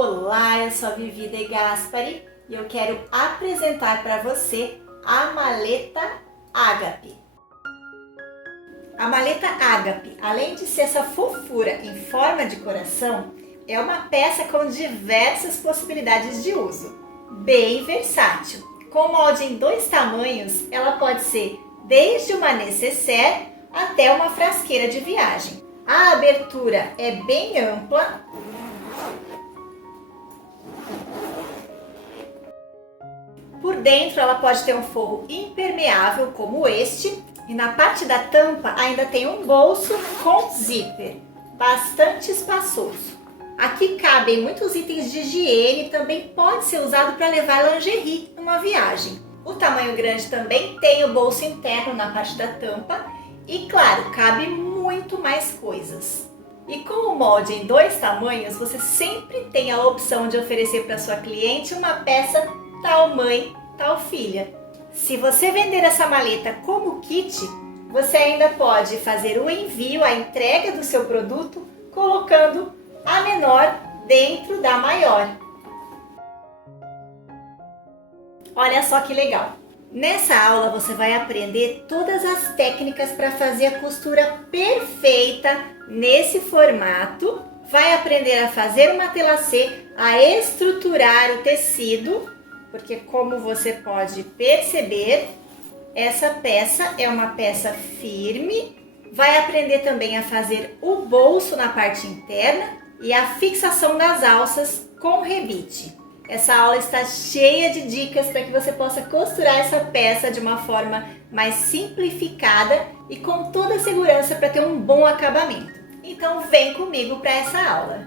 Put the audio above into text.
Olá, eu sou a Vivi De Gaspari e eu quero apresentar para você a maleta Ágape. A maleta Ágape, além de ser essa fofura em forma de coração, é uma peça com diversas possibilidades de uso, bem versátil. Com molde em 2 tamanhos, ela pode ser desde uma nécessaire até uma frasqueira de viagem. A abertura é bem ampla. Por dentro ela pode ter um forro impermeável como este, e na parte da tampa ainda tem um bolso com zíper, bastante espaçoso. Aqui cabem muitos itens de higiene e também pode ser usado para levar lingerie numa viagem. O tamanho grande também tem o bolso interno na parte da tampa e, claro, cabe muito mais coisas. E com o molde em 2 tamanhos, você sempre tem a opção de oferecer para sua cliente uma peça tal mãe, tal filha. Se você vender essa maleta como kit, você ainda pode fazer o envio, a entrega do seu produto, colocando a menor dentro da maior. Olha só que legal! Nessa aula você vai aprender todas as técnicas para fazer a costura perfeita nesse formato. Vai aprender a fazer uma telacê, a estruturar o tecido, porque como você pode perceber, essa peça é uma peça firme. Vai aprender também a fazer o bolso na parte interna e a fixação das alças com rebite. Essa aula está cheia de dicas para que você possa costurar essa peça de uma forma mais simplificada e com toda a segurança para ter um bom acabamento. Então vem comigo para essa aula!